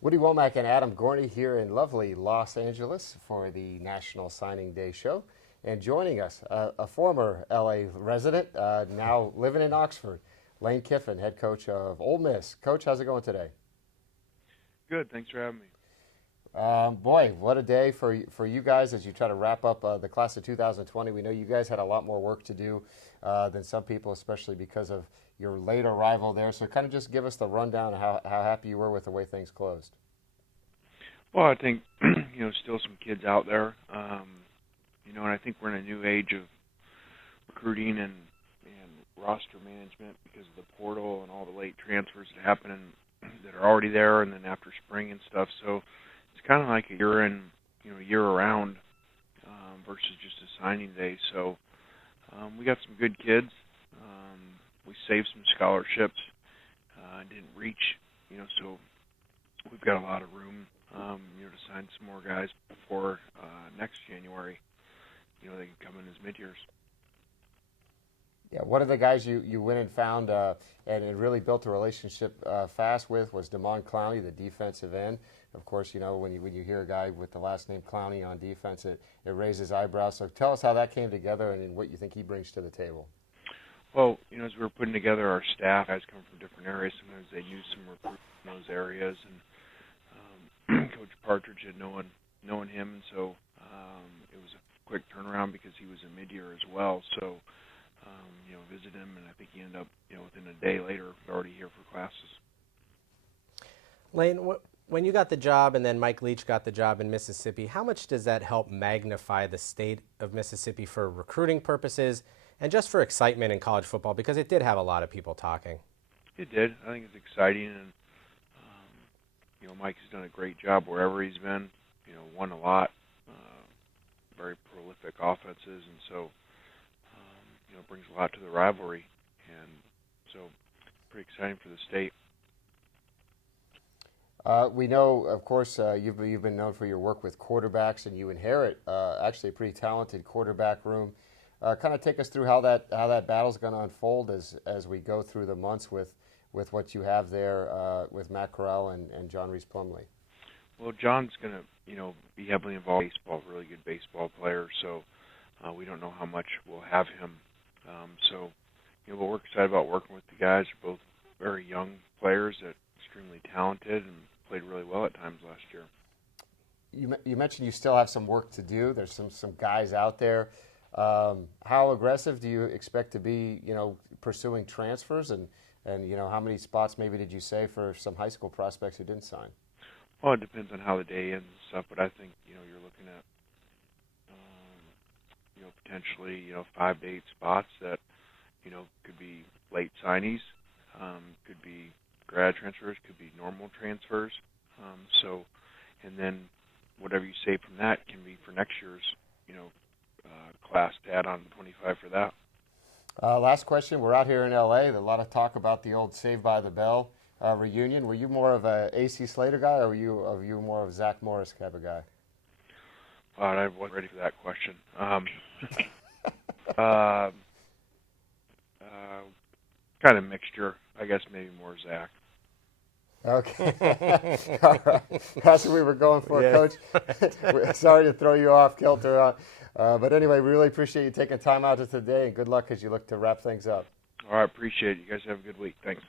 Woody Wommack and Adam Gorney here in lovely Los Angeles for the National Signing Day show. And joining us, a former LA resident, now living in Oxford, Lane Kiffin, head coach of Ole Miss. Coach, how's it going today? Good, thanks for having me. Boy, what a day for you guys as you try to wrap up the class of 2020. We know you guys had a lot more work to do than some people, especially because of your late arrival there. So kind of just give us the rundown of how happy you were with the way things closed. Well, I think, still some kids out there, and I think we're in a new age of recruiting and roster management because of the portal and all the late transfers that happen that are already there, and then after spring and stuff. So it's kind of like a year around versus just a signing day. So we got some good kids. We saved some scholarships, didn't reach, so we've got a lot of room, to sign some more guys before next January. They can come in as mid-years. Yeah, one of the guys you went and found and really built a relationship fast with was Clowney, the defensive end. Of course, when you hear a guy with the last name Clowney on defense, it raises eyebrows. So tell us how that came together and what you think he brings to the table. Well, as we were putting together our staff, guys come from different areas. Sometimes they knew some recruits in those areas, and Coach Partridge had known him, and so it was a quick turnaround because he was a mid-year as well. So, visit him, and I think he ended up, within a day later, already here for classes. Lane, when you got the job and then Mike Leach got the job in Mississippi, how much does that help magnify the state of Mississippi for recruiting purposes and just for excitement in college football? Because it did have a lot of people talking. It did. I think it's exciting, and Mike has done a great job wherever he's been. Won a lot, very prolific offenses, and so brings a lot to the rivalry, and so pretty exciting for the state. We know, of course, you've been known for your work with quarterbacks, and you inherit actually a pretty talented quarterback room. Kind of take us through how that battle's going to unfold as we go through the months with what you have there with Matt Corral and John Reese Plumlee. Well, John's going to be heavily involved in baseball, really good baseball player. So we don't know how much we'll have him. But we're excited about working with the guys. They're both very young players that are extremely talented and played really well at times last year. You mentioned you still have some work to do. There's some guys out there. How aggressive do you expect to be, pursuing transfers, and how many spots maybe did you say for some high school prospects who didn't sign? Well, it depends on how the day ends and stuff, but I think, you're looking at, potentially, 5 to 8 spots that, could be late signees, could be grad transfers, could be normal transfers. And then whatever you save from that can be for next year's, class to add on 25 for that. Last question. We're out here in L.A. There's a lot of talk about the old Saved by the Bell reunion. Were you more of a A.C. Slater guy, or were you more of a Zach Morris type of guy? I wasn't ready for that question. Kind of mixture. I guess maybe more Zach. Okay. All right. That's what we were going for, Yeah. Coach. Sorry to throw you off kilter. But anyway, we really appreciate you taking time out of today, and good luck as you look to wrap things up. All right, appreciate it. You guys have a good week. Thanks.